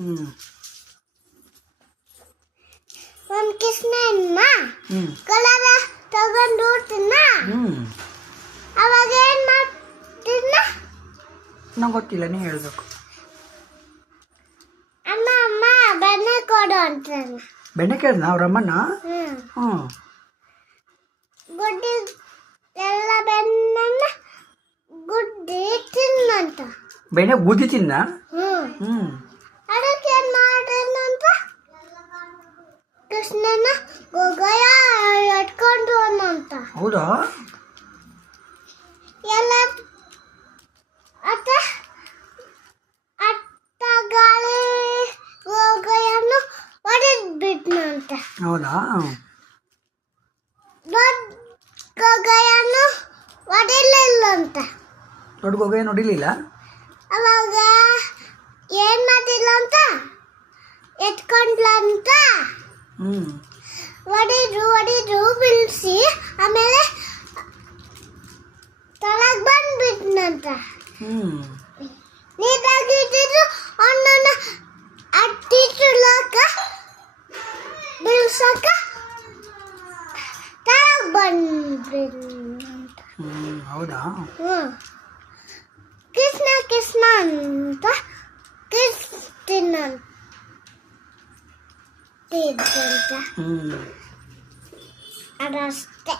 ಹ್ಮ್ ಒಂದ್ ಕೃಷ್ಣನ್ನ ಕಲರ ತಗೊಂಡು ತಿನ್ನ ಅವಾಗ ಏನ್ ಮಾಡ್ತಿದ್ನ ನಂಗೆ ಗೊತ್ತಿಲ್ಲ ನೀ ಹೇಳ್ಬೇಕು. ಅಮ್ಮ ಅಮ್ಮ ಬೆಣ್ಣೆ ಕೊಡು ಅಂತಾನ. ಬೆಣ್ಣೆ ಕೇಳಿದ್ನ ಅವ್ರಮ್ಮನ. ಗುಡ್ಡಿ ಎಲ್ಲ ಬೆಣ್ಣನ್ನ ಗುಡ್ಡಿ ತಿನ್ನಂತ. ಬೆಣ್ಣೆ ಬುದ್ಧಿ ತಿನ್ನ. ಅದಕ್ಕೆ ಏನ್ ಮಾಡಿದಂತ ಕೃಷ್ಣನ ಗೊಗಯ ಎತ್ಕೊಂಡು ಅನ್ನಂತ. ಹೌದಾ? ಎಲ್ಲ ಅತ್ತ ಅತ್ತ ಗಾಳಿ ಗೊಗಯನ್ನು ಹೊಡೆದ್ಬಿಟ್ನಂತ. ಹೌದಾ? ದೊಡ್ಡ ಗೊಗಯನ್ನು ಹೊಡಿಲಿಲ್ಲಂತ. ದೊಡ್ಡ ಗೊಗೆ ನೋಡಿಲಿಲ್ಲ. ಅವಾಗ ಏನ್ ಮಾಡಿಲ್ಲ ಅಂತ ಎತ್ಕೊಂಡ್ಲಂತ. ಹೊಡಿದ್ರು ಬೀಳ್ಸಿ ಆಮೇಲೆ ತಳಗ್ ಬಂದ್ಬಿಟ್ನಂತ. ನೀಟಾಗಿದ್ರು ಅವನನ್ನ ಅಟ್ಟಿಟ್ಲಕ ಬೀಳ್ಸಕ ತಳಗ್ ಬಂದ್ಬಿಟ್ನಂತ. ಹೌದಾ? ಕೃಷ್ಣ ಕೃಷ್ಣ ಅಂತ ಕೃಷ್ಣಂತ ಅದಷ್ಟೇ.